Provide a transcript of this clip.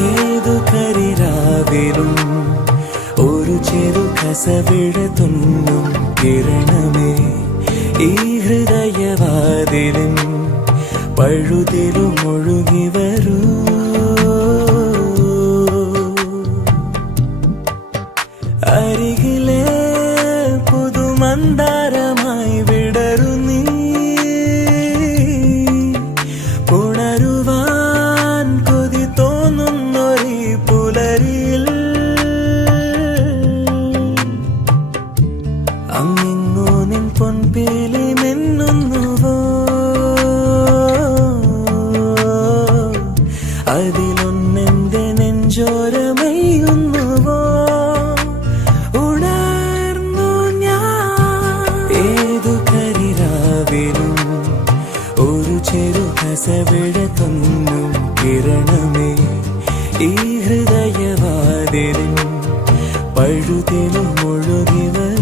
ഏതു കരിരാവിലും ഒരു ചെറു കസവിഴ തുന്നും കിരണമേ ഈ ഹൃദയവാതിലും പഴുതിലും ഒഴുകി വരൂ. അരികിലെ പുതുമന്ദാരമായി വിടരു നീ, ഉണരുവാൻ കൊതി തോന്നുന്നൊരീ പുലരിയിൽ. അങ്ങിങ്ങോ നിൻ പൊൻപേലി മിന്നുന്നുവോ, അതിലൊന്നെന്റെ നെഞ്ചോരമയുന്നുവോ. ഉണർന്നു ഞാൻ ഏതു കരിരാവിലും ഒരു ചെറു കസവിഴ തുന്നും കിരണമേ ഈ ഹൃദയവാതിലും പഴുതിലും ഒഴുകി വരും.